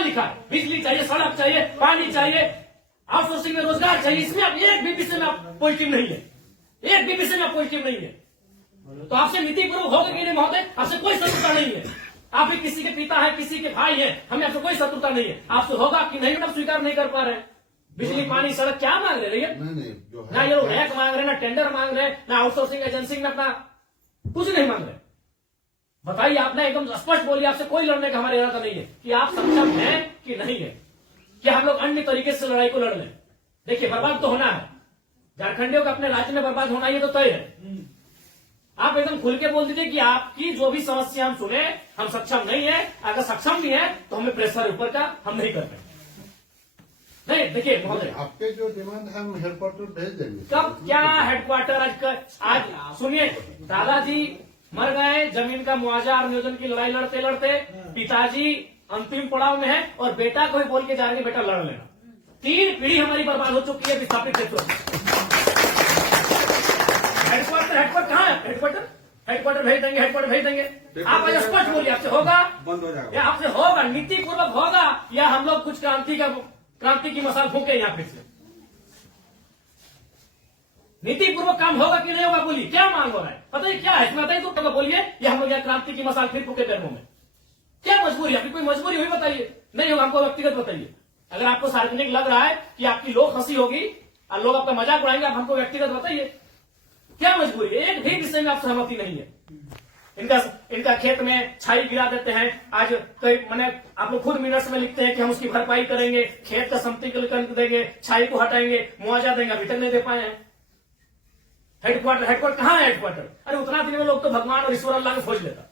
लिखा है? बिजली चाहिए, सड़क चाहिए, पानी चाहिए, आउटसोर्सिंग में रोजगार चाहिए, इसमें आप एक भी विषय में आप पॉजिटिव नहीं है, एक भी विषय में आप पॉजिटिव नहीं है। तो आपसे नीतिपूर्वक होगा कि नहीं महोदय? आपसे कोई शत्रुता नहीं है, आप भी किसी के पिता है, किसी के भाई है, हमें आपसे कोई शत्रुता नहीं है। आपसे होगा कि नहीं, मतलब स्वीकार नहीं कर पा रहे हैं। बिजली, पानी, सड़क क्या मांग रहे हैं? ना ये लोग रैक मांग रहे, ना टेंडर मांग रहे, ना आउटसोर्सिंग एजेंसी में अपना कुछ नहीं मांग रहे। बताइए, आपने एकदम स्पष्ट बोलिए, आपसे कोई लड़ने का हमारा इरादा नहीं है कि आप सक्षम हैं कि नहीं है, कि हम लोग अन्य तरीके से लड़ाई को लड़ लें। देखिए, बर्बाद तो होना है, झारखंडियों का अपने राज्य में बर्बाद होना ये तो तय है। आप एकदम खुल के बोल दीजिए कि आपकी जो भी समस्या हम सुने, हम सक्षम नहीं है। अगर सक्षम भी है तो हमें प्रेशर ऊपर का हम नहीं कर रहे। नहीं, देखिए महोदय, आपके जो डिमांड है हम हेडक्वार्टर भेज देंगे। कब क्या हेडक्वार्टर? आज सुनिए, दादाजी मर गए, जमीन का मुआवजा और नियोजन की लड़ाई लड़ते लड़ते, पिताजी अंतिम पड़ाव में है और बेटा को ही बोल के जा रहे हैं बेटा लड़ लेना। 3 पीढ़ी हमारी बर्बाद हो चुकी है विस्थापित क्षेत्रों में। हेडक्वार्टर कहाँ है? हेडक्वार्टर भेज देंगे, हेडक्वार्टर भेज देंगे। आप आज स्पष्ट बोलिए, आपसे होगा बंद हो जाएगा, या आपसे होगा नीति पूर्वक होगा, या हम लोग कुछ क्रांति की मसाल फूके यहाँ फिर से? नीति पूर्वक काम होगा कि नहीं होगा? बोलिए, क्या मांग हो रहा है? पता है क्या है इसमें? बताइए तो बोलिए, या हम लोग यहाँ क्रांति की मसाल फिर फूके पैरों में? क्या मजबूरी है? आपकी कोई मजबूरी हुई बताइए, नहीं होगा हमको व्यक्तिगत बताइए। अगर आपको सार्वजनिक लग रहा है कि आपकी लोग हंसी होगी और लोग आपका मजाक उड़ाएंगे, आप हमको व्यक्तिगत बताइए, क्या मजबूरी है? एक भी विषय में आप सहमति नहीं है। इनका खेत में छाई गिरा देते हैं, आज कई मैंने आप लोग खुद मिनट्स में लिखते हैं कि हम उसकी भरपाई करेंगे, खेत का समतलीकरण देंगे, छाई को हटाएंगे, मुआवजा देंगे, अभी तक नहीं दे पाए हैं। हेडक्वार्टर कहाँ है? हेडक्वार्टर, अरे उतना दिन में लोग तो भगवान और ईश्वर अल्लाह को खोज लेता।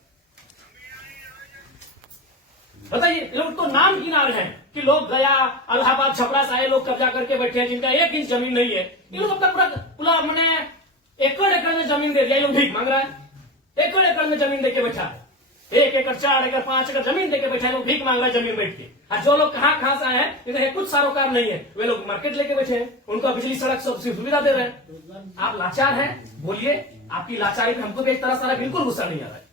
बताइए, लोग तो नाम किनारे हैं कि लोग गया, इलाहाबाद, छपरा से आए लोग कब्जा करके बैठे हैं, जिनका 1 इंच जमीन नहीं है। ये लोग अपना पूरा मैंने एकड़ में जमीन दे दिया, ये लोग भीख मांग रहा है। एकड़ में जमीन देके बैठा है, 1 एकड़, 4 एकड़, 5 एकड़ जमीन देके बैठा है, लोग भीख मांग रहा है जमीन बैठ के। और जो लोग कहाँ से आए हैं, इन्हें कुछ सारोकार नहीं है, वे लोग मार्केट लेके बैठे हैं, उनको बिजली सड़क सुविधा दे रहे हैं। आप लाचार हैं, बोलिए, आपकी लाचारी में हमको भी एक तरह सारा बिल्कुल गुस्सा नहीं आ रहा है।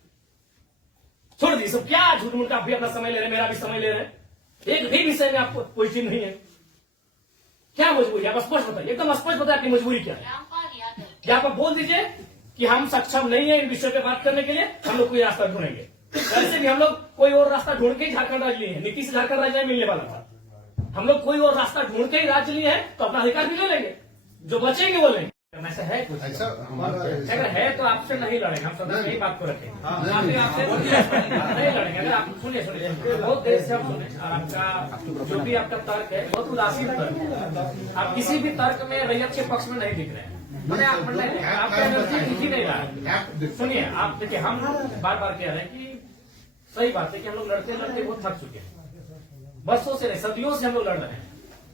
छोड़ दी सब, क्या झूठ मूठ आप भी अपना समय ले रहे हैं, मेरा भी समय ले रहे हैं, एक भी विषय में आपको पॉजिटिव नहीं है। क्या मजबूरी है? आप स्पष्ट बताइए, एकदम स्पष्ट बताइए आपकी मजबूरी क्या है। क्या आप बोल दीजिए कि हम सक्षम नहीं है इन विषयों पे बात करने के लिए, हम लोग कोई रास्ता ढूंढेंगे। वैसे भी हम लोग कोई और रास्ता ढूंढ के ही झारखंड राज्य लिए हैं, नीति से झारखंड राज्य मिलने वाला था। हम लोग कोई और रास्ता ढूंढ के ही राज्य लिए हैं, तो अपना अधिकार भी ले लेंगे, जो बचेंगे वो लेंगे। ऐसा है कुछ? अगर है तो आपसे नहीं लड़ेंगे, हम सदा यही बात को रखेंगे, आपसे नहीं लड़ेंगे। अगर आप सुनिए बहुत देर से हम सुने, और आपका जो भी आपका तर्क है बहुत उदासीन तर्क है, आप किसी भी तर्क में रैयत के पक्ष में नहीं दिख रहे हैं। आपका एनर्जी दिख ही नहीं रहा। सुनिए, आप देखिए, हम बार बार कह रहे हैं कि सही बात है कि हम लोग लड़ते लड़ते बहुत थक चुके हैं, बरसों से नहीं सदियों से हम लोग लड़ रहे हैं,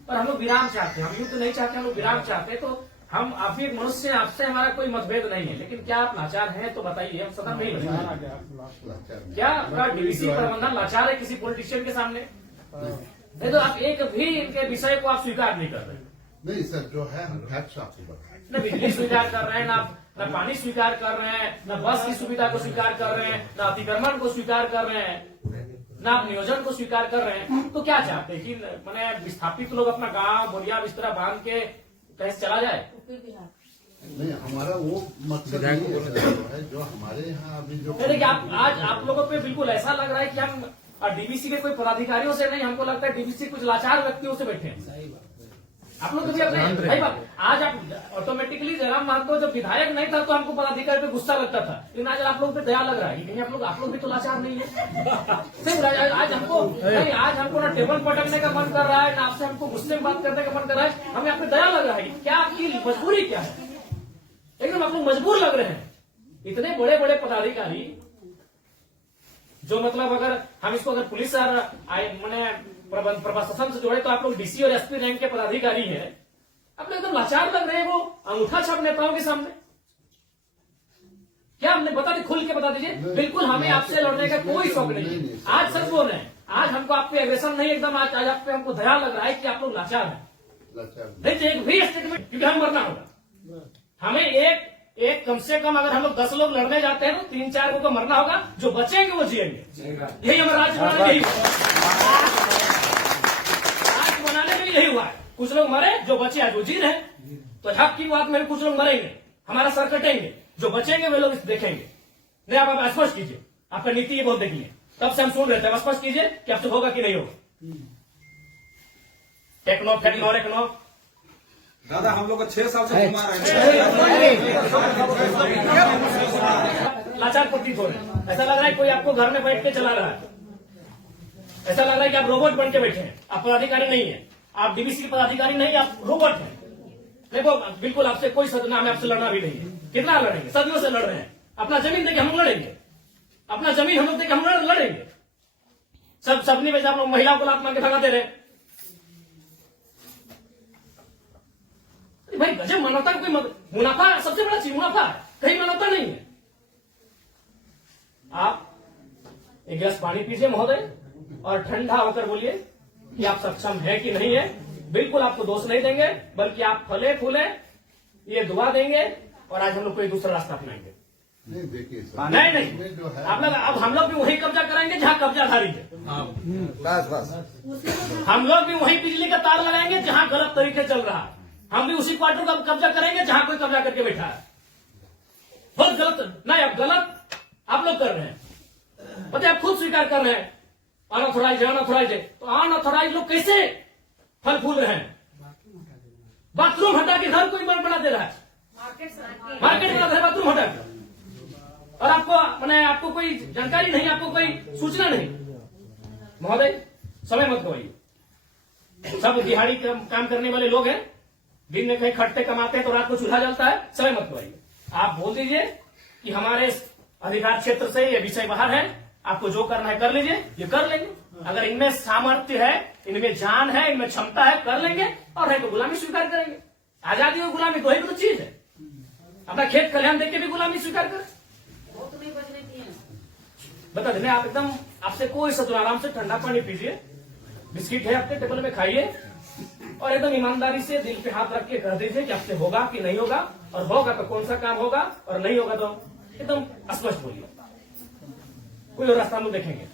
पर हम लोग विराम चाहते हैं। हम युद्ध नहीं चाहते, हम लोग विराम चाहते हैं। तो हम आप भी एक मनुष्य हैं, आपसे हमारा कोई मतभेद नहीं है, लेकिन क्या आप लाचार हैं तो बताइए, हम सदा नहीं लड़ेंगे। क्या आपका डीवीसी प्रबंधन लाचार है किसी पॉलिटिशियन के सामने? नहीं तो आप एक भी इनके विषय को आप स्वीकार नहीं कर रहे। नहीं सर, जो है हम फैक्ट्स आपको बताएं। न बिजली स्वीकार कर रहे हैं, न पानी स्वीकार कर रहे हैं, न बस की सुविधा को स्वीकार कर रहे हैं, न अतिक्रमण को स्वीकार कर रहे हैं, न आप नियोजन को स्वीकार कर रहे हैं। तो क्या चाहते हैं कि मैंने विस्थापित लोग अपना गांव बोरिया बिस्तरा बांध के कहीं से चला जाए? नहीं, हमारा वो मकसद है जो हमारे यहाँ अभी जो देखिए, आज आप लोगों पे बिल्कुल ऐसा लग रहा है कि हम डीवीसी के कोई पदाधिकारियों से नहीं, हमको लगता है डीवीसी कुछ लाचार व्यक्तियों से बैठे हैं। आप लोग भी अपने भाई बात, आज आप ऑटोमेटिकली जयराम महतो जब विधायक नहीं था तो हमको पदाधिकारी पे गुस्सा लगता था, लेकिन आज आप लोगों पे दया लग रहा है कि कहीं आप लोग भी तो लाचार नहीं है। सिर्फ आज हमको ना टेबल पटकने का मन कर रहा है, ना आपसे हमको गुस्से में बात करने का मन कर रहा है, हमें आप पे दया लग रहा है। क्या आपकी मजबूरी क्या है? एकदम आप लोग मजबूर लग रहे हैं। इतने बड़े बड़े पदाधिकारी जो मतलब अगर हम इसको अगर पुलिस मैंने प्रशासन से जोड़े तो आप लोग डीसी और एसपी रैंक के पदाधिकारी हैं, आप लोग एकदम लाचार लग रहे हैं वो अंगूठा छाप नेताओं के सामने। क्या हमने बता दी, खुल के बता दीजिए। बिल्कुल हमें आपसे लड़ने का कोई शौक नहीं है। आज सच बोल रहे हैं, आज हमको आप पे एग्रेशन नहीं, एकदम आज आप पे हमको दया लग रहा है कि आप लोग लाचार हैं। नहीं तो एक भी स्टेटमेंट, क्योंकि हम मरना होगा, हमें एक कम से कम अगर हम लोग 10 लोग लड़ने जाते हैं तो 3-4 को मरना होगा, जो बचेंगे वो जिएंगे। यही हमारा राज्य बनाना, यही कुछ लोग मरे, जो बचे आज वो जी रहे। तो हक की बात में कुछ लोग मरेंगे, हमारा सर कटेंगे, जो बचेंगे वे लोग देखेंगे। नहीं, आप स्पष्ट कीजिए, आपका नीति ये बहुत देखिए, तब से हम सुन रहे थे। स्पष्ट कीजिए कि आपसे होगा कि नहीं होगा। टेक्नो फेक्नो रेक्नो दादा हम लोग को 6 साल से घुमा रहे हैं। लाचार प्रतीत हो रहे हैं। ऐसा लग रहा है कोई आपको घर में बैठ के चला रहा है। ऐसा लग रहा है कि आप रोबोट बन के बैठे हैं। आप पदाधिकारी नहीं है, आप डीवीसी के पदाधिकारी नहीं, आप रोबोट हैं। देखो बिल्कुल आपसे कोई सदना में आपसे लड़ना भी नहीं है। कितना लड़ेंगे, सदियों से लड़ रहे हैं। अपना जमीन देके हम लड़ेंगे, अपना जमीन हम लोग देके हम लड़ेंगे। सबनी में आप लोग महिलाओं को लात मार के भगाते रहे। भाई गजब, मानवता का कोई मुनाफा सबसे बड़ा चीज मुनाफा है, कहीं मानवता नहीं है। आप एक गिलास पानी पीजिए महोदय और ठंडा होकर बोलिए कि आप सक्षम है कि नहीं है। बिल्कुल आपको दोष नहीं देंगे, बल्कि आप फले फूले ये दुआ देंगे और आज हम लोग कोई दूसरा रास्ता अपनाएंगे। नहीं देखिए सर, नहीं जो है आप लोग, अब हम लोग भी वही कब्जा कराएंगे जहां कब्जाधारी है। हम लोग भी वही बिजली का तार लगाएंगे जहां गलत तरीके चल रहा है। हम भी उसी क्वार्टर का कब्जा करेंगे जहां कोई कब्जा करके बैठा है। बहुत गलत, नहीं अब गलत आप लोग कर रहे हैं, पता है, आप खुद स्वीकार कर रहे हैं। अनऑथोराइज है, तो अनऑथोराइज लोग कैसे फल फूल रहे हैं? बाथरूम हटा के घर कोई बना दे रहा है, मार्केट बना दे रहा है बाथरूम हटा के, और आपको कोई जानकारी नहीं, आपको कोई सूचना नहीं। महोदय समय मत गवाइए। सब दिहाड़ी काम करने वाले लोग हैं, दिन में कहीं खटते कमाते हैं तो रात को चूल्हा जलता है। समय मत गवाइए। आप बोल दीजिए कि हमारे अधिकार क्षेत्र से ये विषय बाहर है, आपको जो करना है कर लीजिए, ये कर लेंगे। अगर इनमें सामर्थ्य है, इनमें जान है, इनमें क्षमता है, कर लेंगे, और है तो गुलामी स्वीकार करेंगे। आजादी और गुलामी दो ही तो चीज है। अपना खेत खलिहान देख के भी गुलामी स्वीकार करें, बता देने। आप एकदम, आपसे कोई सतुर, आराम से ठंडा पानी पीजिए, बिस्किट है आपके टेबल में खाइए, और एकदम ईमानदारी से दिल पे हाथ रख के कह दीजिए कि आपसे होगा कि नहीं होगा, और होगा तो कौन सा काम होगा, और नहीं होगा तो एकदम स्पष्ट बोलिए। कोई और रास्ता हम लोग देखेंगे।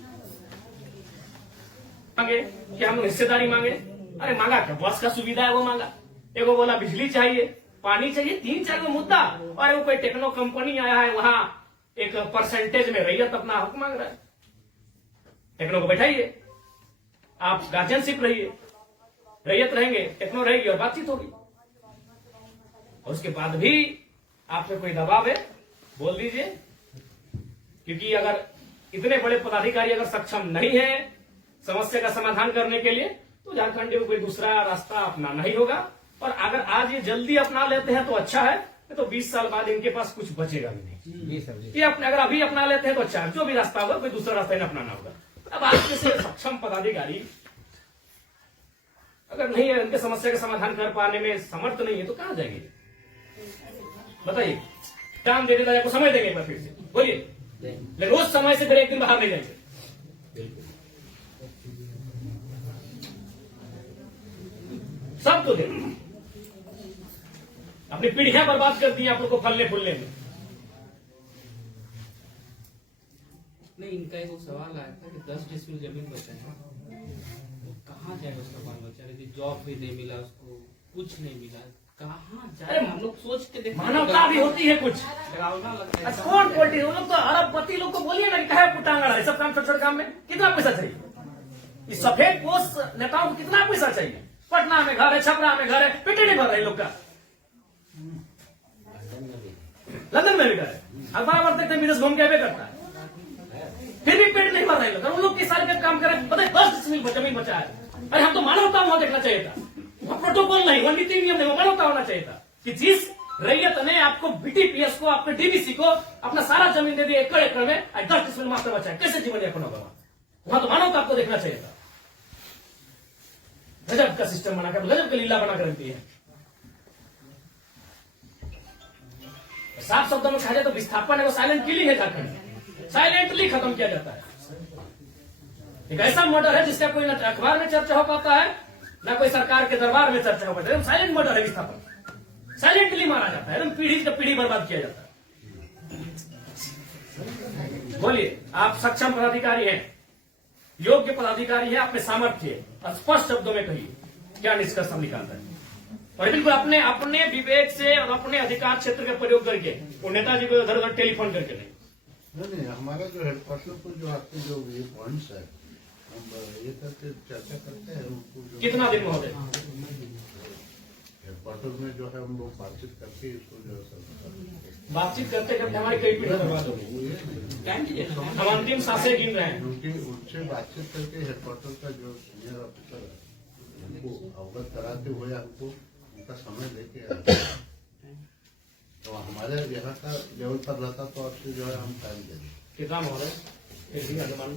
मांगे कि हम लोग हिस्सेदारी मांगे, अरे मांगा क्या, बस का सुविधा है वो मांगा। एगो बोला बिजली चाहिए, पानी चाहिए, 3-4 को मुद्दा, और वो कोई टेक्नो कंपनी आया है, वहां एक परसेंटेज में रैयत अपना हक मांग रहा है। टेक्नो को बैठाइए, आप गार्जियनशिप रहिए, रैयत रहेंगे, टेक्नो रहेगी, और बातचीत होगी। और उसके बाद भी आप पे कोई दबाव है, बोल दीजिए। क्योंकि अगर इतने बड़े पदाधिकारी अगर सक्षम नहीं है समस्या का समाधान करने के लिए, तो झारखंड को कोई दूसरा रास्ता अपनाना ही होगा। और अगर आज ये जल्दी अपना लेते हैं तो अच्छा है, तो 20 साल बाद इनके पास कुछ बचेगा भी नहीं। ये अगर अभी अपना लेते हैं तो अच्छा है, जो भी रास्ता होगा कोई दूसरा रास्ता इन्हें अपनाना होगा। अब आज जैसे सक्षम पदाधिकारी अगर नहीं है, उनके समस्या का समाधान कर पाने में समर्थ नहीं है, तो कहां जाएंगे? बताइए, काम दे देता है, समय देंगे एक बार फिर से बोलिए, लेकिन रोज समय से फिर एक दिन बाहर नहीं जाएंगे। सब तो देंगे। अपनी पीढ़ियां बर्बाद कर दी आप लोग को फलने फूलने में। नहीं, इनका एक सवाल आया था कि 10 डिसमिल जमीन बचा है, तो कहाँ जाएगा उसका बाल बच्चा? जॉब भी नहीं मिला उसको, कुछ नहीं मिला, कहाँ जाए? हम लोग सोच के देखो, मानवता भी होती है कुछ। डरावना लगता है। कौन पोल्टी, वो लोग तो अरबपति लोग को बोलिए ना कि कहे पुटांगड़ा है, सब काम छोटे काम में कितना पैसा चाहिए? इस सफेद पोस्ट नेताओं को कितना पैसा चाहिए? पटना में घर है, छपरा में घर है, पेटे नहीं भर रहे लोग का। लंदन में भी घर है, अखबार पढ़ते थे, विदेश घूम के भी करता है, फिर भी पेट नहीं भर रहे लोग। उन लोग की सारे का काम करें, पता है 10 डिसमिल जमीन बचा है। अरे हम तो मानवता वहां देखना चाहिए था, वहां प्रोटोकॉल नहीं, वहां नीति नियम नहीं, मानवता होना चाहिए था कि जिस रैयत ने आपको बीटीपीएस को, आपके डीवीसी को अपना सारा जमीन दे दी एकड़ एकड़ में, 10 डिसमिल मात्र बचा है, कैसे जीवन यापन होगा? वहां तो मानवता आपको देखना चाहिए था। गजब का सिस्टम बनाकर, गजब का लीला बनाकर रखती है। साफ शब्दों में कहा जाए तो विस्थापन है, वो साइलेंट किलिंग है झारखंड, साइलेंटली खत्म किया जाता है। एक ऐसा मर्डर है जिसका कोई न अखबार में चर्चा हो पाता है, न कोई सरकार के दरबार में चर्चा हो पाता है। साइलेंट मर्डर है विस्थापन, साइलेंटली मारा जाता है, एकदम पीढ़ी से पीढ़ी बर्बाद किया जाता है। बोलिए, आप सक्षम पदाधिकारी हैं, योग्य पदाधिकारी हैं, आप में सामर्थ्य है, स्पष्ट शब्दों में कहिए क्या निष्कर्ष हम निकालता है। और बिल्कुल अपने अपने विवेक से और अपने अधिकार क्षेत्र का प्रयोग करके वो नेताजी को उधर उधर टेलीफोन करके नहीं। हमारा जो हेडक्वार्टर पर जो आपके जो ये पॉइंट्स है हम ये करके चर्चा करते हैं उनको जो कितना दिन महोदय हेडक्वार्टर में जो है हम लोग बातचीत करके इसको जो है सब बातचीत करते करते हमारी कई पीढ़ी बर्बाद हो गई। वो ये नहीं हम अंतिम सांसें गिन रहे हैं। उनकी उनसे बातचीत करके हेडक्वार्टर का जो सीनियर ऑफिसर है उनको अवगत कराते हुए हमको उनका समय लेके आते हैं। तो हमारे यहाँ का लेवल पर रहता तो आपसे जो है हम टाइम दे दें। कितना महोदय फिर भी अनुमान,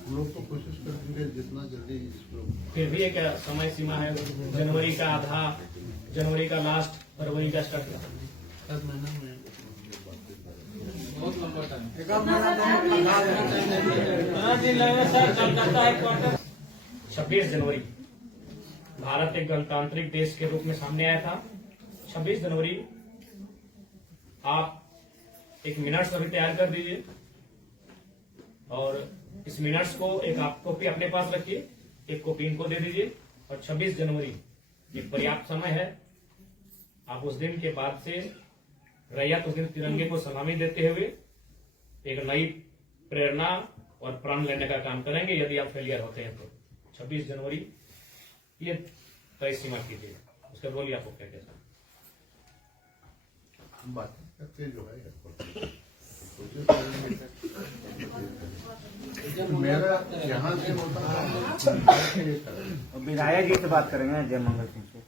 हम लोग तो कोशिश करेंगे जितना जल्दी इसको फिर भी एक समय सीमा है, जनवरी का आधा, जनवरी का लास्ट, फरवरी का स्टार्ट। 10 महीना में बहुत लंबा टाइम। 26 जनवरी भारत एक गणतांत्रिक देश के रूप में सामने आया था। 26 जनवरी आप एक मिनट्स अभी तैयार कर दीजिए और इस मिनट्स को एक आप कॉपी अपने पास रखिए, एक कॉपी इनको दे दीजिए। और 26 जनवरी ये पर्याप्त समय है। आप उस दिन के बाद से रैयत उस दिन तिरंगे को सलामी देते हुए एक नई प्रेरणा और प्रण लेने का काम करेंगे। यदि आप फेलियर होते हैं तो 26 जनवरी ये तय सीमा कीजिए। उसके बोलिए आपको क्या कहना है। हम बात करते जो है कोशिश करेंगे। मेरा यहाँ से होता है विधायक जी से बात करेंगे जय मंगल सिंह से।